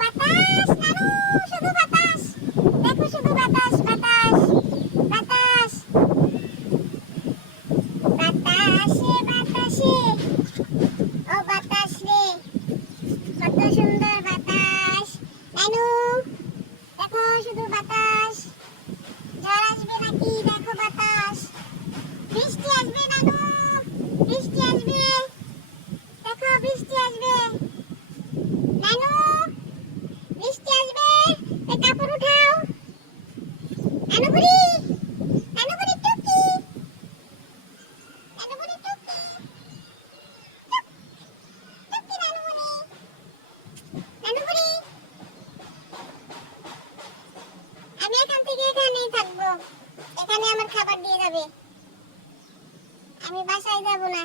বাতাস নানু, শুধু বাতাস, দেখো শুধু বাতাস বাতাস বাতাস, বাতাসে বাতাসে, ও বাতাস রে, কত সুন্দর বাতাস। নানু দেখো শুধু বাতাস, ঝড় আসবে নাকি দেখো বাতাস, বৃষ্টি আসবে নানু, বৃষ্টি আসবে, দেখো বৃষ্টি আসবে নানু, বৃষ্টি আসবে, এই কাপড় উঠাও নানু বুড়ি, নানু বুড়ি টুকি, নানু বুড়ি টুকি, টুকি নানু বুড়ি, নানু বুড়ি। আমি এখান থেকে এখানেই থাকবো, এখানে আমার খাবার দিয়ে যাবে, আমি বাসায় যাব না।